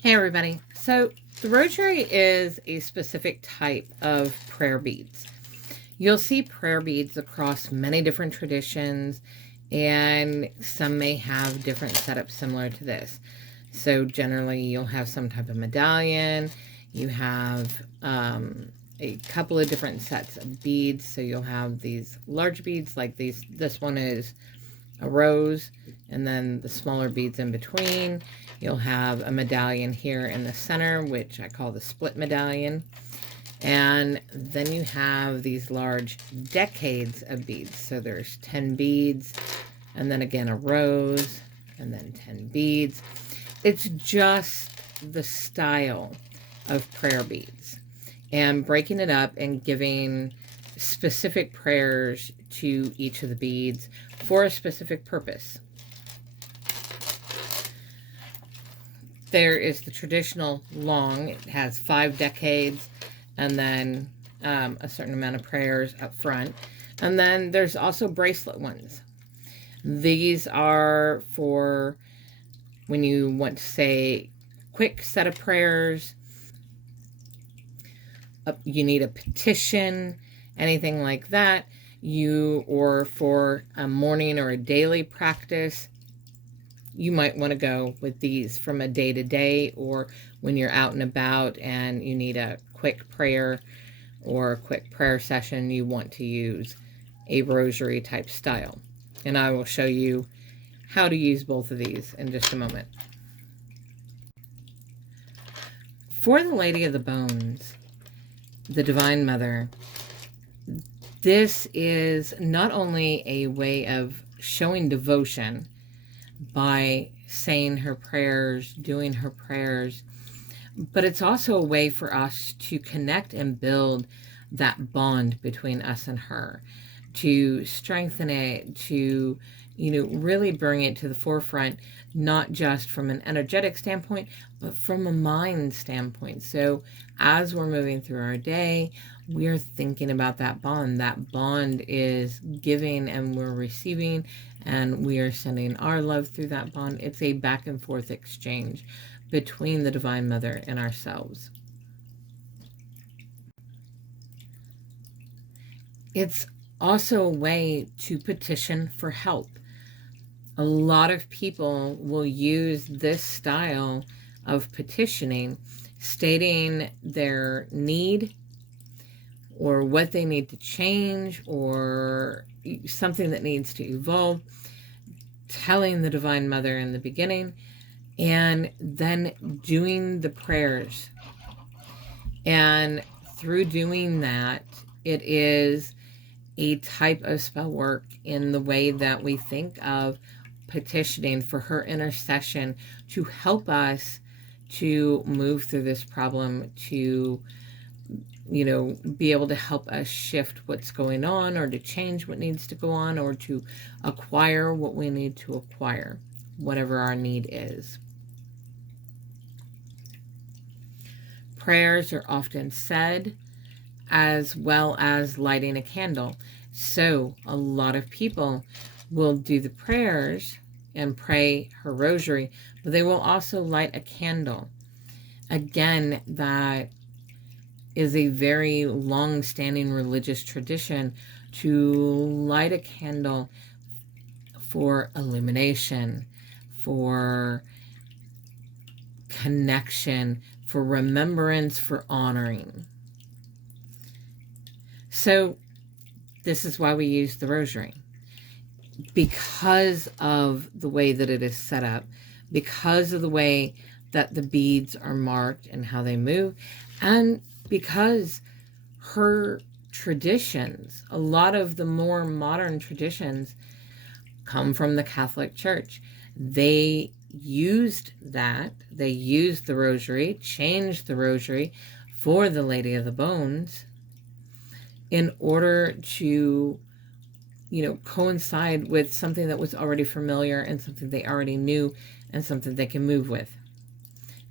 Hey everybody. So the rosary is a specific type of prayer beads. You'll see prayer beads across many different traditions, and some may have different setups similar to this. So generally you'll have some type of medallion. You have a couple of different sets of beads. So you'll have these large beads like these. This one is a rose, and then the smaller beads in between. You'll have a medallion here in the center, which I call the split medallion. And then you have these large decades of beads. So there's 10 beads, and then again a rose, and then 10 beads. It's just the style of prayer beads, and breaking it up and giving specific prayers to each of the beads for a specific purpose. There is the traditional long. It has 5 decades, and then a certain amount of prayers up front. And then there's also bracelet ones. These are for when you want to say quick set of prayers. You need a petition, anything like that. Or for a morning or a daily practice, you might want to go with these from a day-to-day, or when you're out and about and you need a quick prayer or a quick prayer session, you want to use a rosary type style. And I will show you how to use both of these in just a moment. For the Lady of the Bones, the Divine Mother, this is not only a way of showing devotion by saying her prayers, doing her prayers, but it's also a way for us to connect and build that bond between us and her, to strengthen it, to really bring it to the forefront, not just from an energetic standpoint, but from a mind standpoint. So as we're moving through our day, we're thinking about that bond. That bond is giving and we're receiving, and we are sending our love through that bond. It's a back and forth exchange between the Divine Mother and ourselves. It's also a way to petition for help. A lot of people will use this style of petitioning, stating their need or what they need to change or something that needs to evolve, telling the Divine Mother in the beginning, and then doing the prayers. And through doing that, it is a type of spell work in the way that we think of petitioning for her intercession to help us to move through this problem, to be able to help us shift what's going on, or to change what needs to go on, or to acquire what we need to acquire, whatever our need is. Prayers are often said as well as lighting a candle. So a lot of people will do the prayers and pray her rosary, but they will also light a candle. Again, that is a very long-standing religious tradition, to light a candle for illumination, for connection, for remembrance, for honoring. So this is why we use the rosary. Because of the way that it is set up, because of the way that the beads are marked and how they move, and because her traditions, a lot of the more modern traditions, come from the Catholic Church. They used that. They used the rosary, changed the rosary for the Lady of the Bones in order to coincide with something that was already familiar and something they already knew and something they can move with.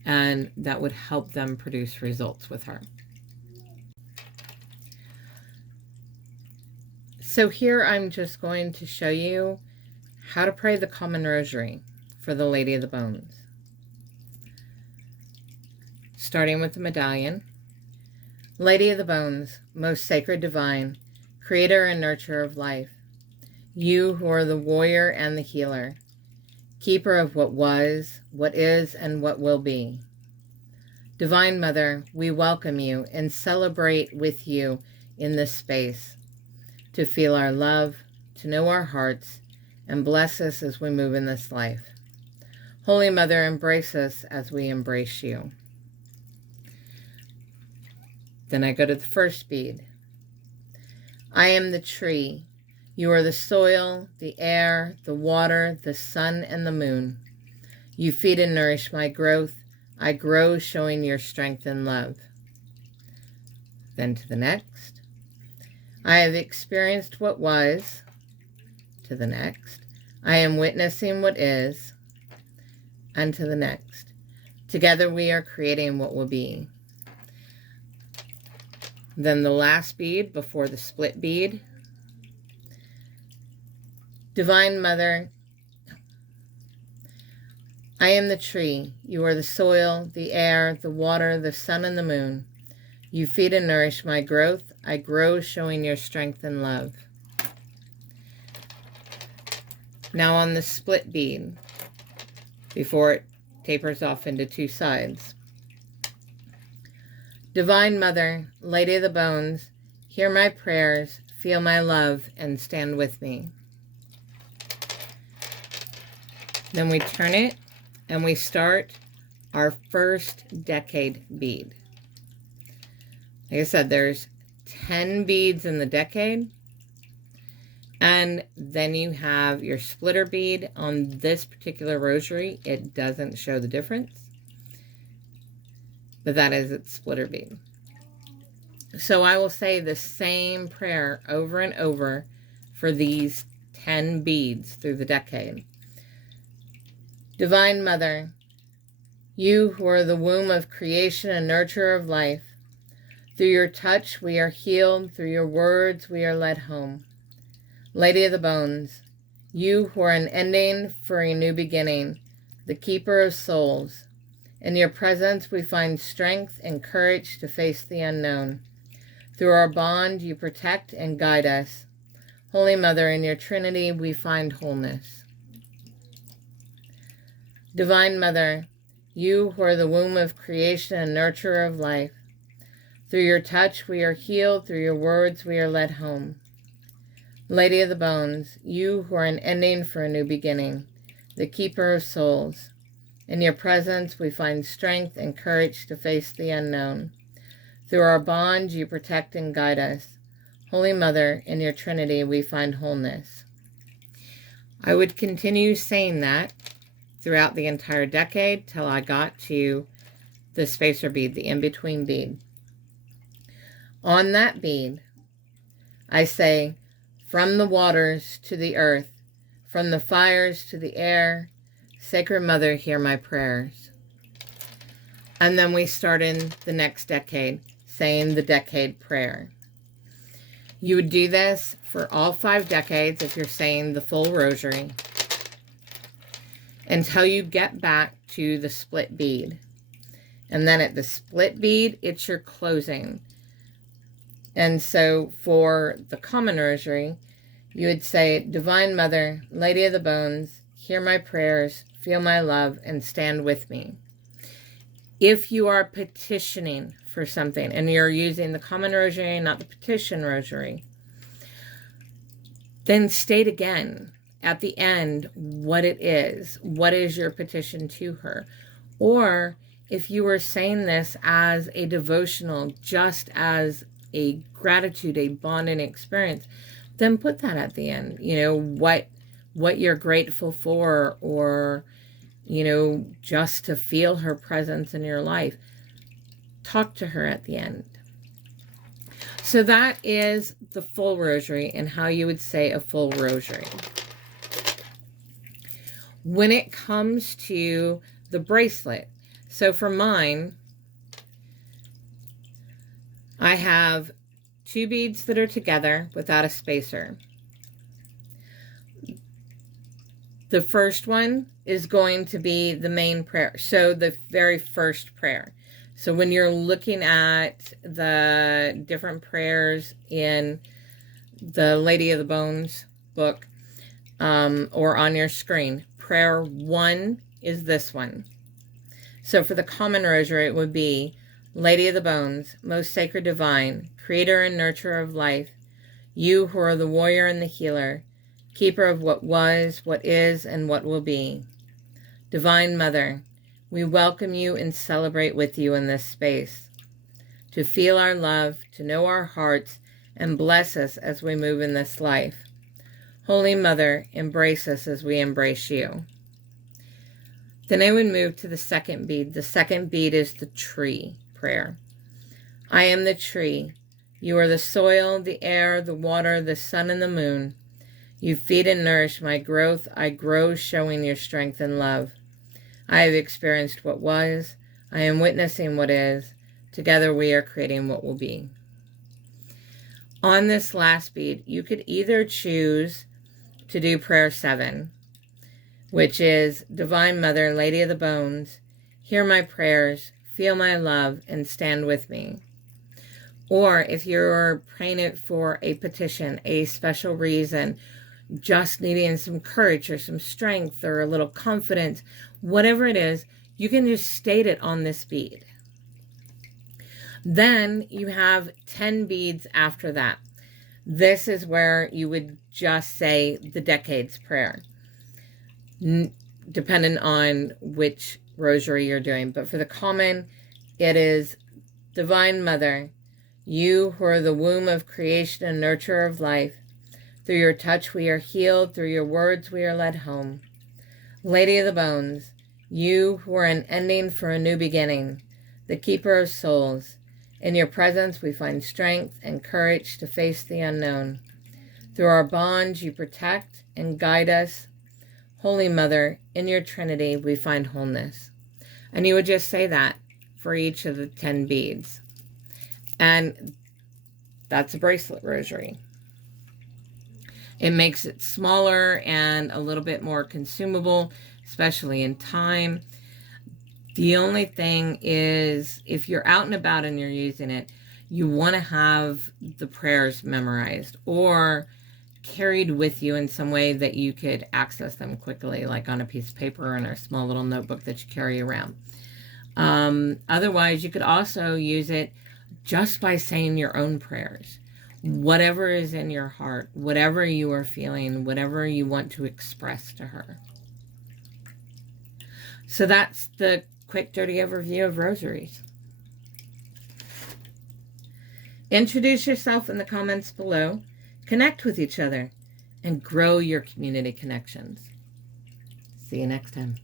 And that would help them produce results with her. So here I'm just going to show you how to pray the common rosary for the Lady of the Bones. starting with the medallion. Lady of the Bones, most sacred divine, creator and nurturer of life, you who are the warrior and the healer, keeper of what was, what is, and what will be. Divine Mother, we welcome you and celebrate with you in this space, to feel our love, to know our hearts, and bless us as we move in this life. Holy Mother, embrace us as we embrace you. Then I go to the first bead. I am the tree. You are the soil, the air, the water, the sun, and the moon. You feed and nourish my growth. I grow, showing your strength and love. Then to the next. I have experienced what was. To the next. I am witnessing what is. And to the next. Together we are creating what will be. Then the last bead before the split bead. Divine Mother, I am the tree. You are the soil, the air, the water, the sun, and the moon. You feed and nourish my growth. I grow, showing your strength and love. Now on the split bead, before it tapers off into two sides. Divine Mother, Lady of the Bones, hear my prayers, feel my love, and stand with me. Then we turn it and we start our first decade bead. Like I said, there's 10 beads in the decade. And then you have your splitter bead on this particular rosary. It doesn't show the difference, but that is its splitter bead. So I will say the same prayer over and over for these 10 beads through the decade. Divine Mother, you who are the womb of creation and nurturer of life, through your touch we are healed, through your words we are led home. Lady of the Bones, you who are an ending for a new beginning, the keeper of souls, in your presence we find strength and courage to face the unknown. Through our bond you protect and guide us. Holy Mother, in your Trinity we find wholeness. Divine Mother, you who are the womb of creation and nurturer of life, through your touch we are healed, through your words we are led home. Lady of the Bones, you who are an ending for a new beginning, the keeper of souls, in your presence we find strength and courage to face the unknown. Through our bond you protect and guide us. Holy Mother, in your Trinity we find wholeness. I would continue saying that throughout the entire decade till I got to the spacer bead, the in-between bead. On that bead, I say, from the waters to the earth, from the fires to the air, Sacred Mother, hear my prayers. And then we start in the next decade, saying the decade prayer. You would do this for all 5 decades if you're saying the full rosary, until you get back to the split bead. And then at the split bead, it's your closing. And so for the common rosary, you would say, Divine Mother, Lady of the Bones, hear my prayers, feel my love, and stand with me. If you are petitioning for something and you're using the common rosary, not the petition rosary, then state again at the end what it is. What is your petition to her? Or if you were saying this as a devotional, just as a gratitude, a bonding experience, then put that at the end. You know, what you're grateful for, or, you know, just to feel her presence in your life. Talk to her at the end. So that is the full rosary and how you would say a full rosary. When it comes to the bracelet, so for mine, I have 2 beads that are together without a spacer. The first one is going to be the main prayer, so the very first prayer. So when you're looking at the different prayers in the Lady of the Bones book, or on your screen, prayer 1 is this one. So for the common rosary, it would be, Lady of the Bones, most sacred divine, creator and nurturer of life, you who are the warrior and the healer, keeper of what was, what is, and what will be. Divine Mother, we welcome you and celebrate with you in this space, to feel our love, to know our hearts, and bless us as we move in this life. Holy Mother, embrace us as we embrace you. Then I would move to the second bead. The second bead is the tree prayer. I am the tree. You are the soil, the air, the water, the sun, and the moon. You feed and nourish my growth. I grow, showing your strength and love. I have experienced what was. I am witnessing what is. Together we are creating what will be. On this last bead, you could either choose to do prayer 7, which is, Divine Mother, Lady of the Bones, hear my prayers, feel my love, and stand with me. Or if you're praying it for a petition, a special reason, just needing some courage or some strength or a little confidence, whatever it is, you can just state it on this bead. Then you have 10 beads after that. This is where you would just say the Decades prayer, depending on which rosary you're doing. But for the common, it is, Divine Mother, you who are the womb of creation and nurturer of life, through your touch we are healed, through your words we are led home. Lady of the Bones, you who are an ending for a new beginning, the keeper of souls, in your presence we find strength and courage to face the unknown. Through our bonds you protect and guide us. Holy Mother, in your Trinity we find wholeness. And you would just say that for each of the 10 beads. And that's a bracelet rosary. It makes it smaller and a little bit more consumable, especially in time. The only thing is, if you're out and about and you're using it, you want to have the prayers memorized or carried with you in some way that you could access them quickly, like on a piece of paper or in a small little notebook that you carry around. Otherwise, you could also use it just by saying your own prayers. Whatever is in your heart, whatever you are feeling, whatever you want to express to her. So that's the quick, dirty overview of rosaries. Introduce yourself in the comments below, connect with each other, and grow your community connections. See you next time.